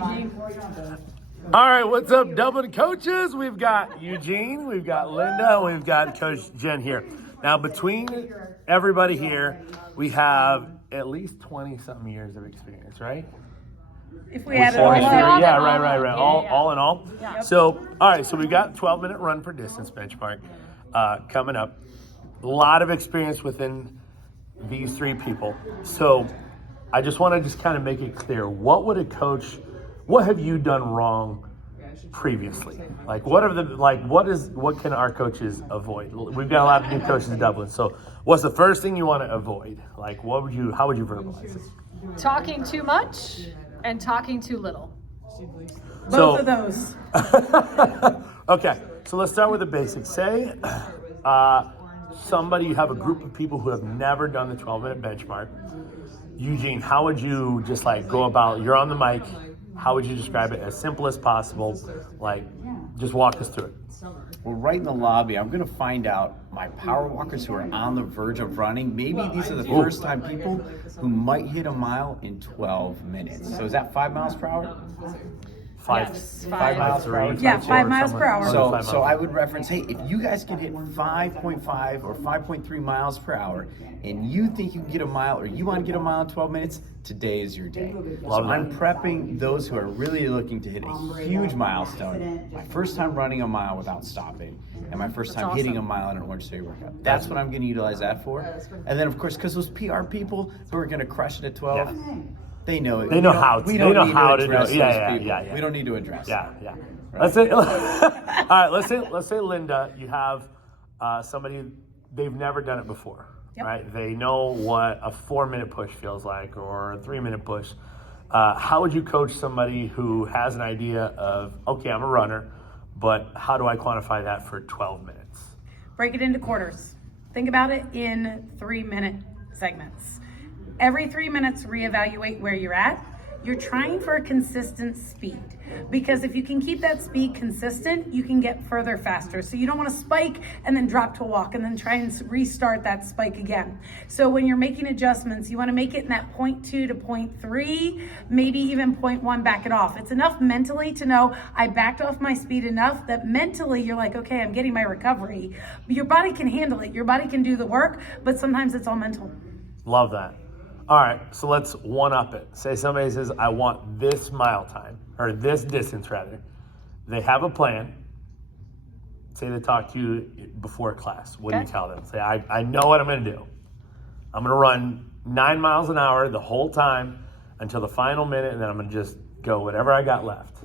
Eugene. All right, what's up, Dublin coaches? We've got Eugene, we've got Linda, we've got Coach Jen here. Now, between everybody here, we have at least 20-something years of experience, right? If we add it all up. Yeah, right. All in all. Yeah. So, all right, so we've got 12-minute run for distance benchmark coming up. A lot of experience within these three people. So, I just want to just kind of make it clear. What have you done wrong previously? Like, what can our coaches avoid? We've got a lot of new coaches in Dublin. So, what's the first thing you want to avoid? Like, how would you verbalize it? Talking too much and talking too little. Both of those. Okay, so let's start with the basics. Say you have a group of people who have never done the 12-minute benchmark. Eugene, how would you just go about, you're on the mic, how would you describe it as simple as possible? Just walk us through it. Well, right in the lobby, I'm going to find out my power walkers who are on the verge of running. Maybe these are the first time people who might hit a mile in 12 minutes. So is that 5 miles per hour? Yes, 5 miles per hour. Yeah, 5 miles per hour. So I would reference, hey, if you guys can hit 5.5 or 5.3 miles per hour and you think you can get a mile or you want to get a mile in 12 minutes, today is your day. So I'm prepping those who are really looking to hit a huge milestone. My first time running a mile without stopping and my first time hitting a mile in an Orange Theory workout. That's what I'm going to utilize that for. And then, of course, because those PR people who are going to crush it at 12, they know it. They know how to do it. Yeah. We don't need to address it. Yeah. Right. Let's say, all right. Let's say Linda, you have somebody, they've never done it before, right? They know what a 4-minute push feels like or a 3-minute push. How would you coach somebody who has an idea of, okay, I'm a runner, but how do I quantify that for 12 minutes? Break it into quarters. Think about it in 3-minute segments. Every 3 minutes, reevaluate where you're at. You're trying for a consistent speed because if you can keep that speed consistent, you can get further faster. So you don't want to spike and then drop to a walk and then try and restart that spike again. So when you're making adjustments, you want to make it in that 0.2 to 0.3, maybe even 0.1, back it off. It's enough mentally to know I backed off my speed enough that mentally you're like, okay, I'm getting my recovery. Your body can handle it. Your body can do the work, but sometimes it's all mental. Love that. All right, so let's one-up it. Say somebody says, I want this mile time, or this distance rather. They have a plan. Say they talk to you before class. What do you tell them? Say, I know what I'm gonna do. I'm gonna run 9 miles an hour the whole time until the final minute, and then I'm gonna just go whatever I got left.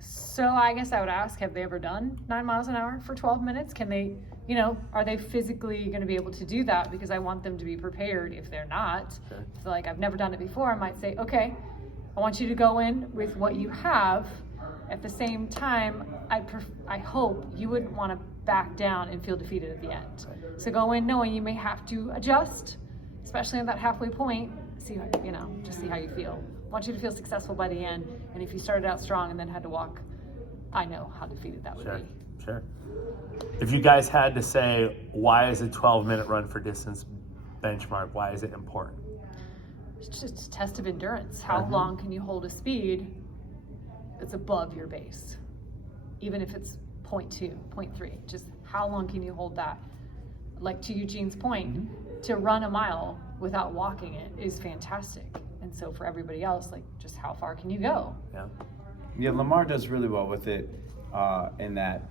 So I guess I would ask, have they ever done 9 miles an hour for 12 minutes? Can they, are they physically going to be able to do that? Because I want them to be prepared if they're not. Okay. So I've never done it before. I might say, okay, I want you to go in with what you have. At the same time, I hope you wouldn't want to back down and feel defeated at the end. So go in knowing you may have to adjust, especially at that halfway point. See how, just see how you feel. I want you to feel successful by the end. And if you started out strong and then had to walk, I know how defeated that would be. Sure. If you guys had to say, why is a 12-minute run for distance benchmark, why is it important? It's just a test of endurance. How long can you hold a speed that's above your base? Even if it's 0.2, 0.3, just how long can you hold that? Like to Eugene's point, to run a mile without walking it is fantastic. And so for everybody else, just how far can you go? Yeah, Lamar does really well with it in that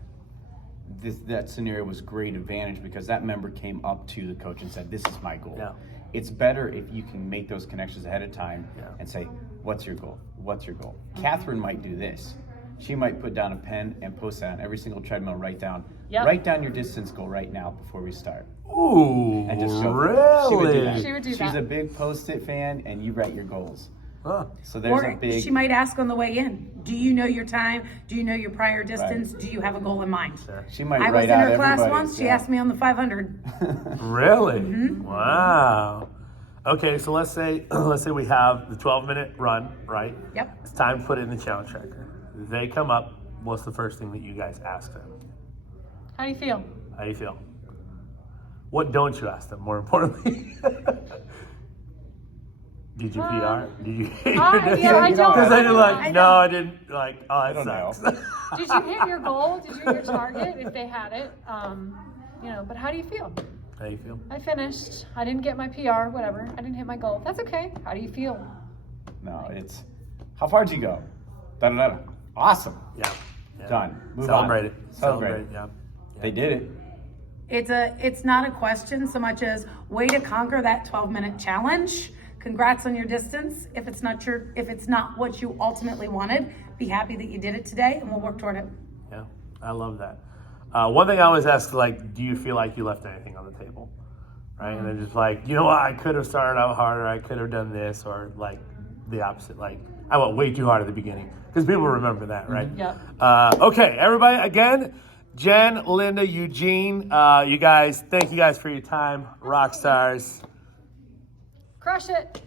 that scenario was great advantage because that member came up to the coach and said, this is my goal. Yeah. It's better if you can make those connections ahead of time and say, what's your goal? What's your goal? Catherine might do this. She might put down a pen and post that on every single treadmill, write down your distance goal right now before we start. Ooh, and just show really? She would do that. She would do She's a big Post-it fan and you write your goals. Huh. So there's a big. She might ask on the way in, do you know your time? Do you know your prior distance? Do you have a goal in mind? Sure. She might I was write in out her class everybody's, once. She asked me on the 500. Really? Wow. Okay, so let's say we have the 12-minute run, right? Yep. It's time to put it in the challenge tracker. They come up. What's the first thing that you guys ask them? How do you feel? How do you feel? What don't you ask them, more importantly? Did you PR? Did you? Yeah, I don't. Because I did I like, no, I didn't. Like, oh, I that don't sucks. know. Did you hit your goal? Did you hit your target if they had it? But how do you feel? How you feel? I finished. I didn't get my PR, whatever. I didn't hit my goal. That's okay. How do you feel? No, it's how far did you go? Da-da-da. Awesome. Yeah. Yeah. Done. Move Celebrate on. it. Celebrate. Yeah. They did it. It's not a question so much as way to conquer that 12-minute challenge. Congrats on your distance. If it's not what you ultimately wanted, be happy that you did it today, and we'll work toward it. Yeah. I love that. One thing I always ask, like, do you feel like you left anything on the table? Right? And they're just like, you know what? I could have started out harder. I could have done this, or like the opposite. Like, I went way too hard at the beginning because people remember that, right? Yeah. Okay, everybody. Again, Jen, Linda, Eugene, you guys. Thank you guys for your time. Rock stars. Crush it.